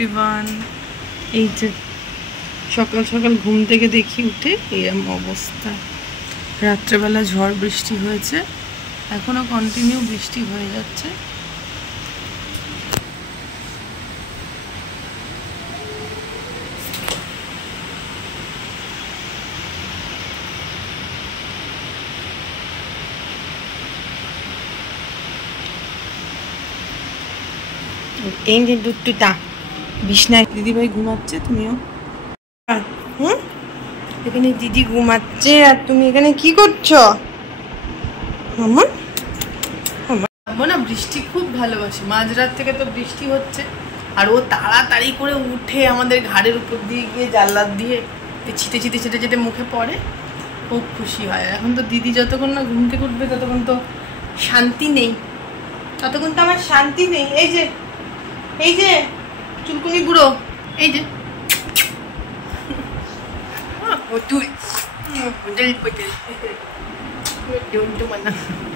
Everyone. এই যে সকাল সকাল ঘুম থেকে দেখি উঠে এরকম অবস্থা। রাত্রেবেলা ঝড় বৃষ্টি হয়েছে, এখনো কন্টিনিউ বৃষ্টি হয়ে যাচ্ছে। এই যে দুধটা বিছনায় দিদিভাই ঘুমাচ্ছে, তুমিও এখানে দিদি ঘুমাচ্ছে আর তুমি এখানে কি করছো? মাম্মা না বৃষ্টি খুব ভালোবাসে, মাঝরাত থেকে তো বৃষ্টি হচ্ছে আর ও তাড়াতাড়ি করে উঠে আমাদের ঘাড়ের উপর দিয়ে গিয়ে জানলার দিয়ে ছিটে ছিটে ছিটে ছিটে মুখে পড়ে, খুব খুশি হয়। এখন তো দিদি যতক্ষণ না ঘুম থেকে উঠবে ততক্ষণ তো শান্তি নেই, ততক্ষণ তো আমার শান্তি নেই। এই যে চুলকুনি বুড়ো, এই যে তুই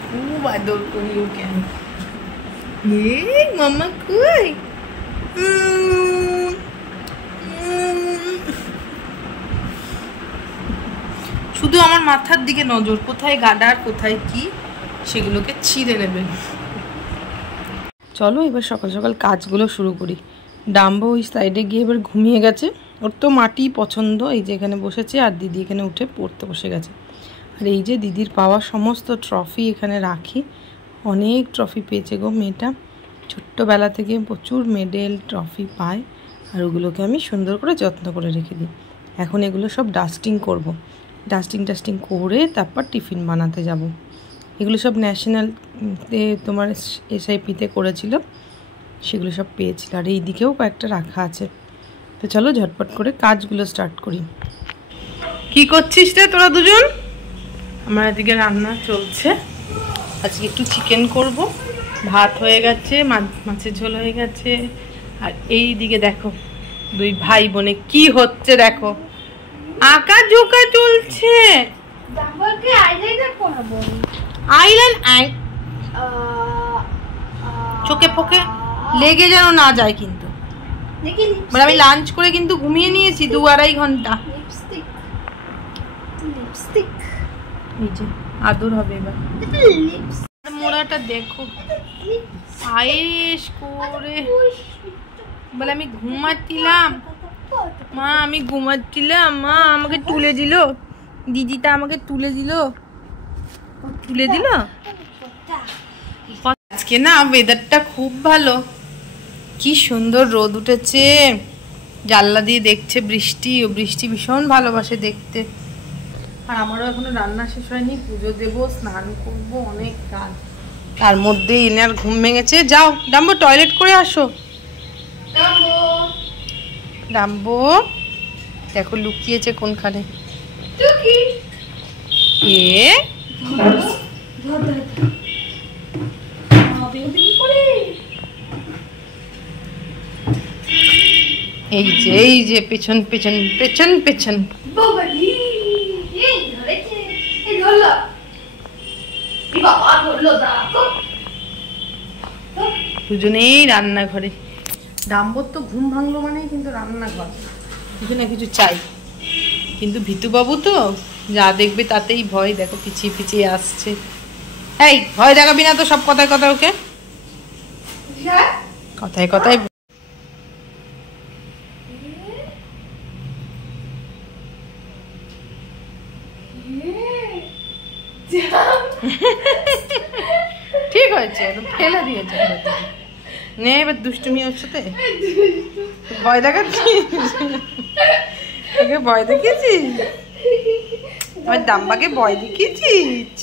খুব আদর করি ওকে। মাম্মা কই? শুধু আমার মাথার দিকে নজর, কোথায় গাডার কোথায় কি সেগুলোকে ছিঁড়ে নেবে। চলো এবার সকাল সকাল কাজগুলো শুরু করি। ডাম্বো ওই সাইডে গিয়ে এবার ঘুমিয়ে গেছে, ওর তো মাটি পছন্দ। এই যে এখানে বসেছে আর দিদি এখানে উঠে পড়তে বসে গেছে। আর এই যে দিদির পাওয়া সমস্ত ট্রফি এখানে রাখি, অনেক ট্রফি পেয়েছে গো মেয়েটা, ছোট্টবেলা থেকে প্রচুর মেডেল ট্রফি পায়। আর ওগুলোকে আমি সুন্দর করে যত্ন করে রেখে দিই। এখন এগুলো সব ডাস্টিং করব, ডাস্টিং করে তারপর টিফিন বানাতে যাব। এগুলো সব ন্যাশনাল তোমার SIPতে করেছিল, সেগুলো সব পেয়েছিল। আর এই দিকেও কয়েকটা রাখা আছে। তো চলো ঝটপট করে কাজগুলো স্টার্ট করি। কি করছিস রে তোরা দুজন? আমার এদিকে রান্না চলছে, আজকে একটু চিকেন করব। ভাত হয়ে গেছে, মাছের ঝোল হয়ে গেছে। আর এই দিকে দেখো দুই ভাই বোনে কি হচ্ছে দেখো, আঁকা ঝোঁকা চলছে। চোখে ফোকে লেগে যেন না যায় কিন্তু। মানে আমি লাঞ্চ করে কিন্তু ঘুমিয়ে নিয়েছি 2-2.5 ঘন্টা। এই যে আদর হবে এবার। মোড়াটা দেখো আয়েশ করে বলে আমি ঘুমাচ্ছিলাম মা, আমি ঘুমাচ্ছিলাম মা, আমাকে তুলে দিল দিদিটা, আমাকে তুলে দিল। আজকে না ওয়েদারটা খুব ভালো, কি সুন্দর রোদ উঠেছে, জানলা দিয়ে দেখছে বৃষ্টি, ও বৃষ্টি ভীষণ ভালোবাসে দেখতে। আর আমারও এখনো রান্না শেষ হয়নি, পুজো দেব, স্নান করব, অনেক কাজ। তার মধ্যে এনার ঘুম ভেঙেছে। যাও ডাম্বো টয়লেট করে আসো। ডাম্বো দেখো লুকিয়েছে কোনখানে। এই যে পেছন পেছন পেছন পেছন। দুজনেই রান্নাঘরে। ডাম্বর তো ঘুম ভাঙলো মানে কিন্তু রান্নাঘর, কিছু না কিছু চাই। কিন্তু ভিতুবাবু তো যা দেখবে তাতেই ভয়, দেখো পিছিয়ে পিছিয়ে আসছে। এই ভয় দেখাবি না তো সব কথায় কথায় ওকে, কথায় কথায়। ঠিক হয়েছে, ফেলে দিয়েছে। নে এবার দুষ্টুমি ওর সাথে ভয় দেখাচ্ছিস, ওকে ভয় দেখিয়েছিস, আমার ডাম্বাকে ভয় দেখিয়েছিস।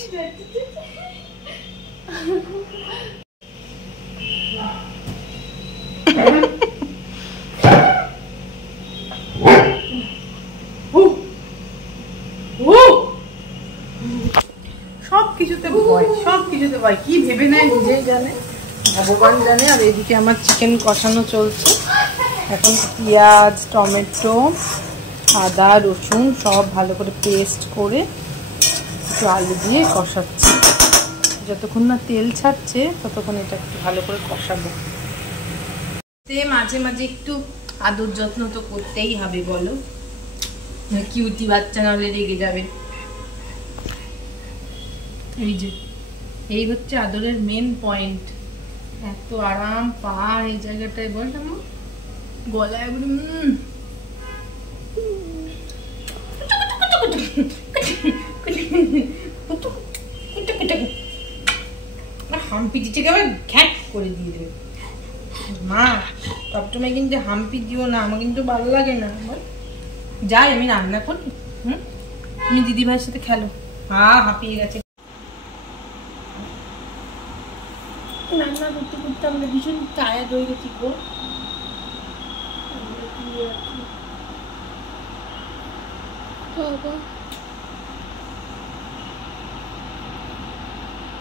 সবকিছুতে ভয়, কি ভেবে নেয় নিজেই জানে, ভগবান জানে। আর এদিকে আমার চিকেন কষানো চলছে, এখন পেঁয়াজ, টমেটো, আদা, রসুন সব ভালো করে পেস্ট করে একটু আলু দিয়ে কষাচ্ছি। যতক্ষণ না তেল ছাড়ছে ততক্ষণ এটা একটু ভালো করে কষাবো। মাঝে মাঝে একটু আদর যত্ন তো করতেই হবে বলো, কিউটি বাচ্চা নাহলে রেগে যাবে। এই যে এই হচ্ছে আদরের মেন পয়েন্ট। এত আরাম পা এই জায়গাটায়, বল না গলায় একদম হাম্পি দিচ্ছে আবার ঘ্যাট করে দিয়ে দেবে। মা সবসময় কিন্তু হাম্পি দিও না, আমার কিন্তু ভালো লাগে না। যাই আমি রান্না করি, তুমি দিদি ভাইয়ের সাথে খেলো। হাঁপিয়ে গেছে। রান্না করতে করতে আমরা ভীষণ টায়ার্ড হয়ে গেছি গো।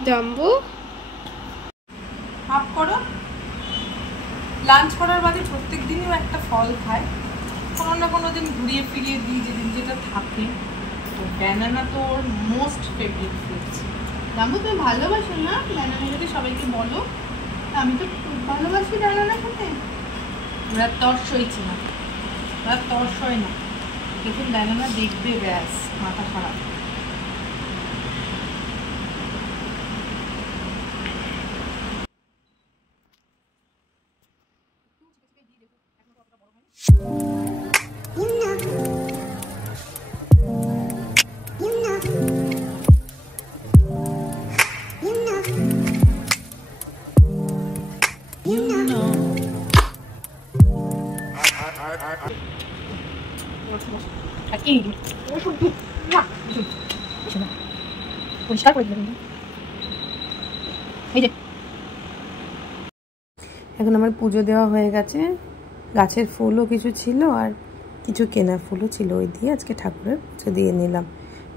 জাম্বু হাফ করো। লাঞ্চ করার বাদে প্রত্যেক দিনই একটা ফল খায়, কোনো না কোনো দিন ঘুরিয়ে ফিরিয়ে দিই যেদিন যেটা থাকে। তো ব্যানানা তো ওর মোস্ট ফেভারিট ফ্রুটস। জাম্বু তুমি ভালোবাসো না ব্যানানা খেতে? সবাইকে বলো। আমি তো খুব ভালোবাসি ব্যানানা খেতে। ওরা তর্স হয়েছে না, ওরা তর্স হয় না, দেখুন ব্যানানা দেখবে ব্যাস মাথা খারাপ। পরিষ্কার করে দিলাম। এই যে এখন আমার পুজো দেওয়া হয়ে গেছে। গাছের ফুলও কিছু ছিল আর কিছু কেনা ফুলও ছিল, ওই দিয়ে আজকে ঠাকুরের পুজো দিয়ে নিলাম।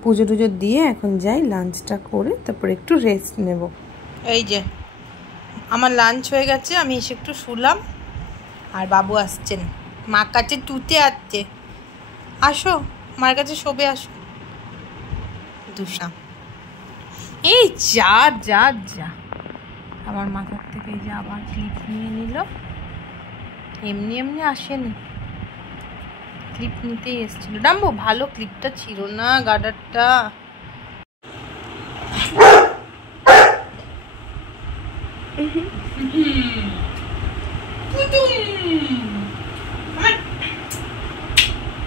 পুজো টুজো দিয়ে এখন যাই লাঞ্চটা করে তারপর একটু রেস্ট নেব। এই যে আমার লাঞ্চ হয়ে গেছে, আমি এসে একটু শুলাম আর বাবু আসছেন, মার কাছে টুতে আসছে। আসো মার কাছে শোবে, আসো দুষা। এই যা যা যা আমার মাথার থেকে এই যে আবার ক্লিপ নিয়ে নিল। এমনি এমনি আসেনি, ক্লিপ নিতেই এসেছিল। ডাম্বু ভালো ক্লিপটা ছিল না, গার্ডারটা।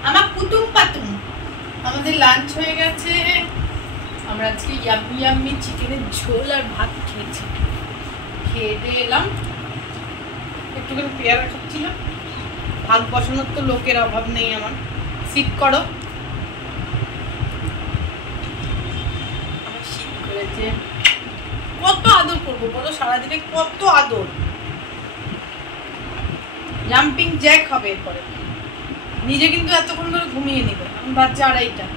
আমার কুতুম পাতুম। আমাদের লাঞ্চ হয়ে গেছে। আমরা আজকে ইয়াম্মি ইয়াম্মি চিকেনের ঝোল আর ভাত খেয়েছি। খেয়ে দিয়ে এলাম, একটুখানি পেয়ারা খাচ্ছিলাম। ভাত বসানোর তো লোকের অভাব নেই আমার। সিট করো, আমার শীত করেছে। কত আদর করবো বলো সারাদিনে, কত আদর। জাম্পিং জ্যাক হবে এরপরে। নিজে কিন্তু এতক্ষণ ধরে ঘুমিয়ে নিবে, আমি বাচ্চা 2:30।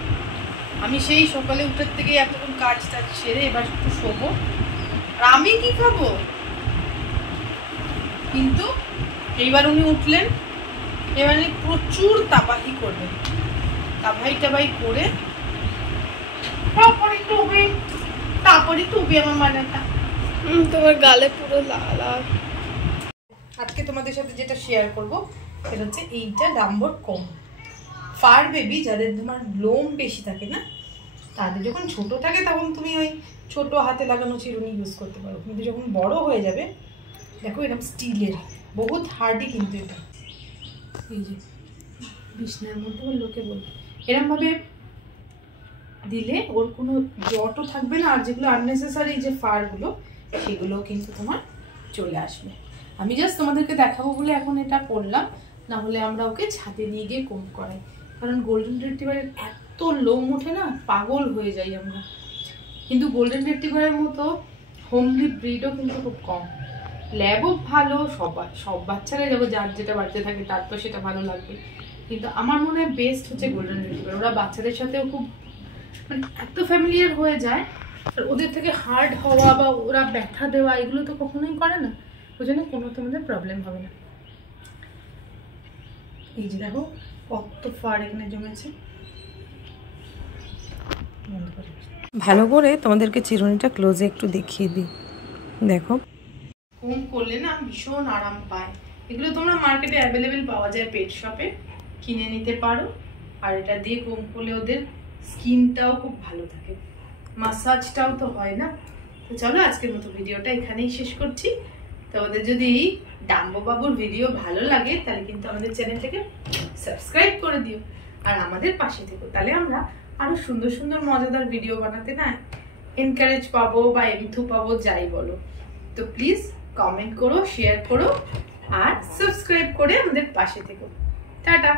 আমি সেই সকালে উঠের থেকে এতক্ষণ কাজ টাজ সেরে এবার একটু শোবো। আর আমি কি খাবো? কিন্তু এইবার উনি উঠলেন, এবারে প্রচুর তাবাহি করবেন। তাবাহি টাবাহি করে তারপরে টুবে আমার মানাটা। তোমার গালে পুরো লাল। আজকে তোমাদের সাথে যেটা শেয়ার করব সেটা হচ্ছে এইটা ডাম্বর কম। ফার বেবি যাদের তোমার লোম বেশি থাকে না, তাদের যখন ছোট থাকে তখন তুমি ওই ছোট হাতে লাগানো চিরুনি ইউজ করতে পারো, কিন্তু যখন বড় হয়ে যাবে, দেখো এরকম স্টিলের, বহুত হার্ডি কিন্তু এটা। এই যে বিছনার মধ্যে লোকে বলবে এরমভাবে দিলে ওর কোনো জটও থাকবে না, আর যেগুলো আননেসেসারি যে ফারগুলো সেগুলোও কিন্তু তোমার চলে আসবে। আমি জাস্ট তোমাদেরকে দেখাবো বলে এখন এটা করলাম, না হলে আমরা ওকে ছাদে নিয়ে গিয়ে কম করাই। কারণ গোল্ডেন রিট্রিভারের এত লোম ওঠে না, পাগল হয়ে যাই আমরা। কিন্তু গোল্ডেন রিট্রিভারের মতো হোমলি ব্রিডও কিন্তু খুব কম। ল্যাবও ভালো, সব বাচ্চারাই যাবো, যার যেটা বাড়িতে থাকে তার তো সেটা ভালো লাগবে, কিন্তু আমার মনে হয় বেস্ট হচ্ছে গোল্ডেন রিট্রিভার। ওরা বাচ্চাদের সাথেও খুব মানে এত ফ্যামিলিয়ার হয়ে যায়, আর ওদের থেকে হার্ড হওয়া বা ওরা ব্যথা দেওয়া এগুলো তো কখনোই করে না, ওই জন্য কোনো তোমাদের প্রবলেম হবে না। এই যে দেখো কত ফার এখানে জমেছে। ভালো করে তোমাদেরকে চিরুনিটা ক্লোজে একটু দেখিয়ে দিই। দেখো কম করলে না ভীষণ আরাম পায়, এগুলো তোমরা মার্কেটে অ্যাভেলেবেল পাওয়া যায়, পেট শপে কিনে নিতে পারো। আর এটা দিয়ে কম করলে ওদের স্কিনটাও খুব ভালো থাকে, মাসাজটাও তো হয় না। তো চলো আজকের মতো ভিডিওটা এখানেই শেষ করছি। তোমাদের যদি ডাম্বো বাবুর ভিডিও ভালো লাগে তাহলে কিন্তু আমাদের চ্যানেলটাকে সাবস্ক্রাইব করে দিও আর আমাদের পাশে থেকো, তাহলে আমরা আরো সুন্দর সুন্দর মজাদার ভিডিও বানাতে না এনকারেজ পাবো বা এমথু পাবো, যাই বলো। তো প্লিজ কমেন্ট করো, শেয়ার করো আর সাবস্ক্রাইব করে আমাদের পাশে থেকো। টাটা।